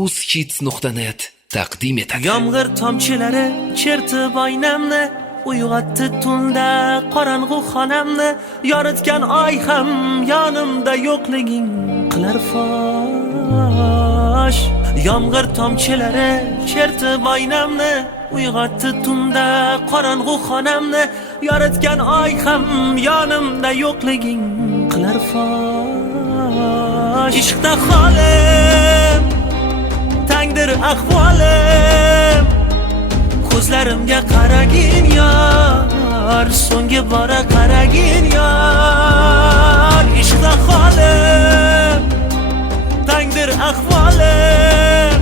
uzhits.net taqdim etadi. Yomg'ir tomchilari chertib oynamni, uyg'otdi tunda qorong'u xonamni. Yoritgan oy ham yonimda yo'qliging qilar fosh. Yomg'ir tomchilari chertib oynamni, uyg'otdi tunda qorong'u xonamni. Yoritgan oy ham yonimda yo'qliging qilar fosh. Ishqda holim tangdir ahvolim, ko'zlarimga qaragin yor, so'nggi bora qaragin yor. Ishqda holim tangdir ahvolim,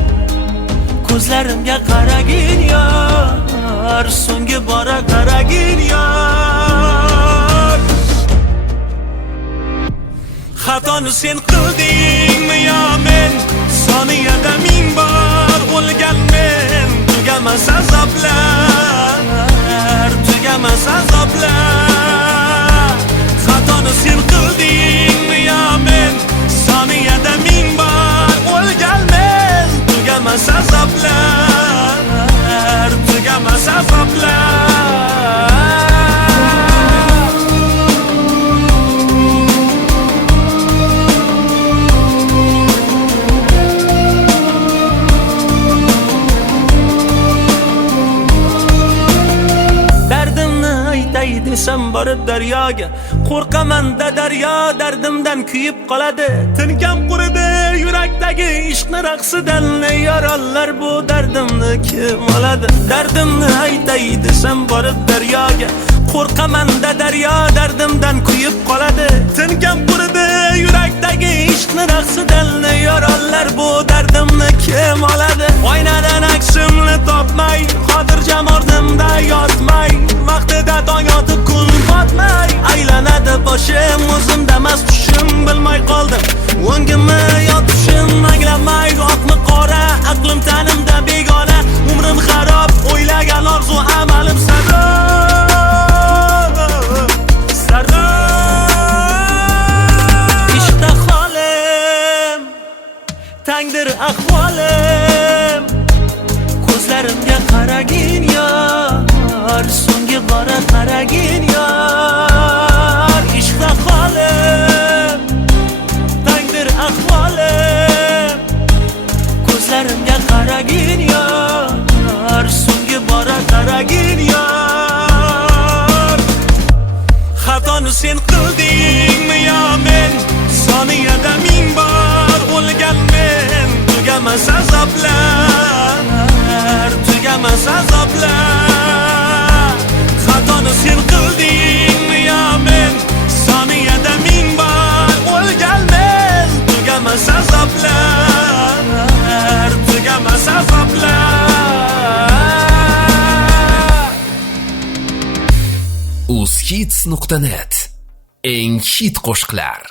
ko'zlarimga qaragin yor, so'nggi bora qaragin yor. Xatoni sen qildingmi yo men, soniyada ming bor o'lgan men. Tugamas azoblar, tugamas azoblar. Xatoni sen qildingmi yo men, soniyada ming bor o'lgan men. Tugamas azoblar, tugamas azoblar. Desam borib daryoga, qo'rqaman-da daryo dardimdan kuyib qoladi. Tinkam quridi yurakdagi ishqni raqsidan, yorollar bu dardimni kim oladi? Dardimni aytay desam borib daryoga, qo'rqaman-da daryo dardimdan kuyib qoladi. Tinkam quridi yurakdagi ishqni raqsidan, yorollar bu dardimni kim oladi? Oynadan aksimni topmay, xotirjam ordimda yotmay, vaqtida tong otib kun botmay, aylanadi boshim, o'zimda mast tushim, bilmay qoldim o'ngimni yo tushim, anglamay oqmi qora, aqlim tanimda begona, umrim xarob, o'ylagan orzu amalim sarob, sarob. Ishqda holim tangdir ahvolim, ko'zlarimga qaragin yor, so'nggi bora qaragin yor. Ishqda holim tangdir ahvolim, ko'zlarimga qaragin yor, so'nggi bora qaragin yor. Xatoni sen qildingmi yo men, soniyada ming bor o'lgan men. Tugamas azoblar, tugamas azoblar. Xatoni sen qildingmi yo men, soniyada ming bor o'lgan men. Tugamas azoblar, tugamas azoblar. uzhits.net eng hit qo'shiqlar.